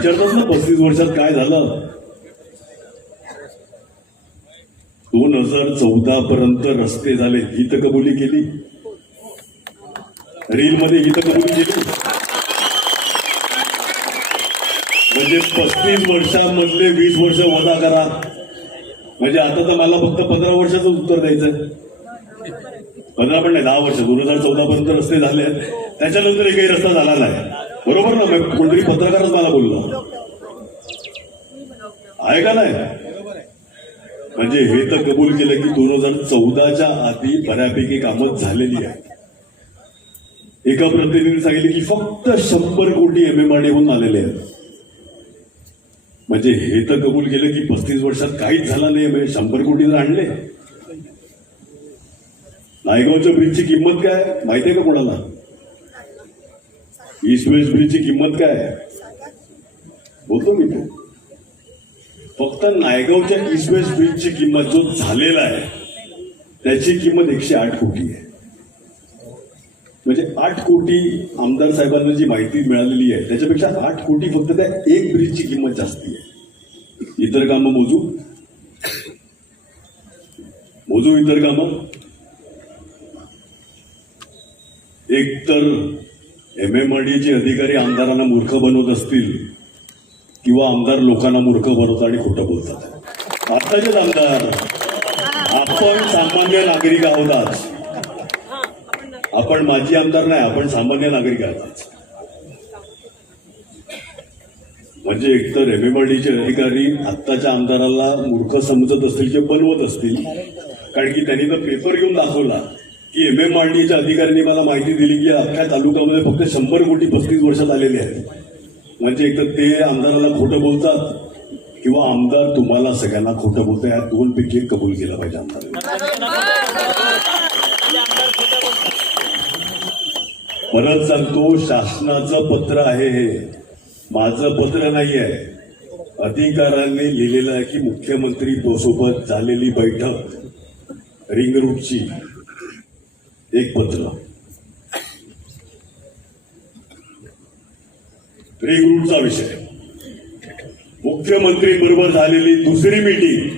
विचारतात ना पस्तीस वर्षात काय झालं? दोन हजार चौदा पर्यंत रस्ते झाले गीत कबुली केली. रील मध्ये गीत कबुली केली. म्हणजे पस्तीस वर्षांमधले वीस वर्ष वजा करा. म्हणजे आता तर मला फक्त पंधरा वर्षाचं उत्तर द्यायचं पंधरा पण नाही दहा वर्ष. दोन हजार चौदा पर्यंत रस्ते झाले. त्याच्यानंतर एकही रस्ता झाला नाही. बरोबर ना मग कोणतरी पत्रकारच मला बोललो. आहे का नाही? म्हणजे हे तर कबूल केलं की दोन हजार चौदाच्या आधी बऱ्यापैकी कामं झालेली आहेत. एका प्रतिनिधीने सांगितले की फक्त शंभर कोटी एमएमआरडी होऊन आलेले आहेत. म्हणजे हे तर कबूल केलं की पस्तीस वर्षात काहीच झालं नाही म्हणजे शंभर कोटी जर आणले. नायगावच्या ब्रिजची किंमत काय? माहितीये का कोणाला? ईस्ट वेस्ट किंमत काय बोलतो मी तो. फक्त नायगावच्या ईस्ट ब्रिजची किंमत जो झालेला आहे त्याची किंमत एकशे आठ कोटी आहे. म्हणजे आठ कोटी आमदार साहेबांना जी माहिती मिळालेली आहे त्याच्यापेक्षा आठ कोटी फक्त त्या एक ब्रिजची किंमत जास्ती आहे. इतर कामं मोजू. मोजू इतर कामं. एक तर एम एम चे अधिकारी आमदारांना मूर्ख बनवत असतील किंवा आमदार लोकांना मूर्ख बनवतात आणि खोटं बोलतात. आताचेच आमदार आपण सामान्य नागरिक आहोत आज. आपण माजी आमदार नाही आपण सामान्य नागरिक आहोत म्हणजे एकतर एमएमआरडीचे अधिकारी आत्ताच्या आमदाराला मूर्ख समजत असतील किंवा बनवत असतील कारण की त्यांनी तर पेपर घेऊन दाखवला. की एम एम एमएमआरडीच्या अधिकाऱ्यांनी मला माहिती दिली की अख्ख्या तालुक्यामध्ये फक्त शंभर कोटी पस्तीस वर्षात आलेले आहेत. म्हणजे एकतर ते आमदाराला खोटं बोलतात किंवा आमदार तुम्हाला सगळ्यांना खोटं बोलतात या दोनपैकी एक कबूल केला पाहिजे आमदार परत सांगतो शासनाचं पत्र आहे हे. माझं पत्र नाही आहे अधिकाऱ्यांनी लिहिलेलं आहे की मुख्यमंत्री सोबत झालेली बैठक रिंग रूटची एक पत्र रिंग रूटचा विषय. मुख्यमंत्री बरोबर झालेली दुसरी मीटिंग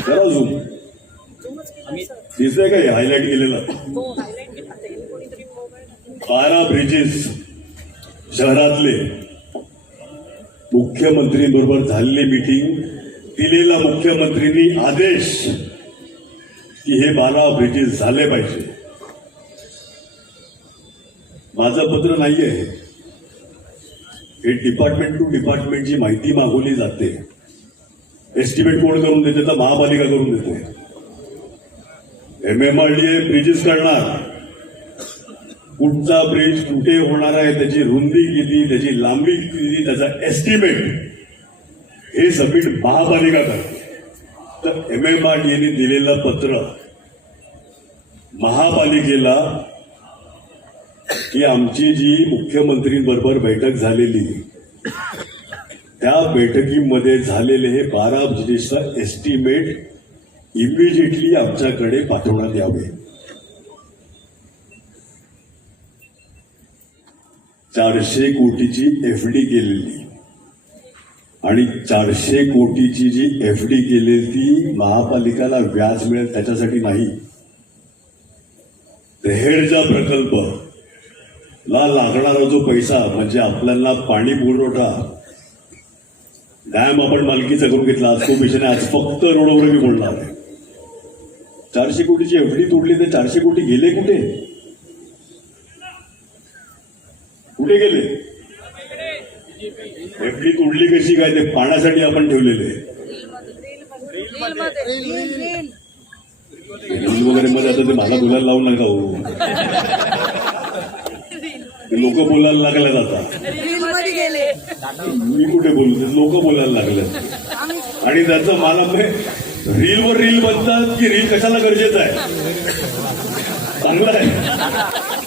करा झूम दिसतंय का हायलाइट हायलाईट केलेलं? बारा ब्रिजेस शहरातले. मुख्यमंत्री बरोबर झालेली मीटिंग दिलेला मुख्यमंत्रींनी आदेश की हे बारा ब्रिजेस झाले पाहिजे. माझं पत्र नाहीये. हे डिपार्टमेंट टू डिपार्टमेंटची माहिती मागवली जाते. एस्टिमेट कोण करून देते तर महापालिका करून देते. M M R D bridges करणार कुठचा ब्रिज कुठे होणार आहे त्याची रुंदी किती त्याची लांबी किती त्याचा एस्टिमेट हे सबमिट महापालिका करते. तर एम एम आर दिलेलं पत्र महापालिकेला की आमची जी मुख्यमंत्रींबरोबर बैठक झालेली त्या बैठकीमध्ये झालेले हे बारा ब्रिजेसचा एस्टिमेट इमिजिएटली आमच्याकडे पाठवण्यात यावे. चारशे कोटीची एफ डी केलेली आणि चारशे कोटीची जी एफ डी केलेली ती महापालिकाला व्याज मिळेल त्याच्यासाठी नाही. दहेडचा प्रकल्प ला लागणारा जो पैसा म्हणजे आपल्याला पाणी पुरवठा. डॅम आपण मालकीचा करून घेतला आज तो नाही आज फक्त रोडवर मी बोलणार आहे. चारशे कोटीची एफ डी तोडली तर चारशे कोटी गेले कुठे? कुठे गेले? एफ डी तोडली कशी काय? ते पाण्यासाठी आपण ठेवलेले. रील वगैरे मध्ये आता ते मला बोलायला लावू नका हो. लोक बोलायला लागलेत आता. मी कुठे बोलू? लोक बोलायला लागलेत आणि त्याचं मला रीलवर रील बनतात की रील कशाला गरजेचं आहे? चांगलं आहे.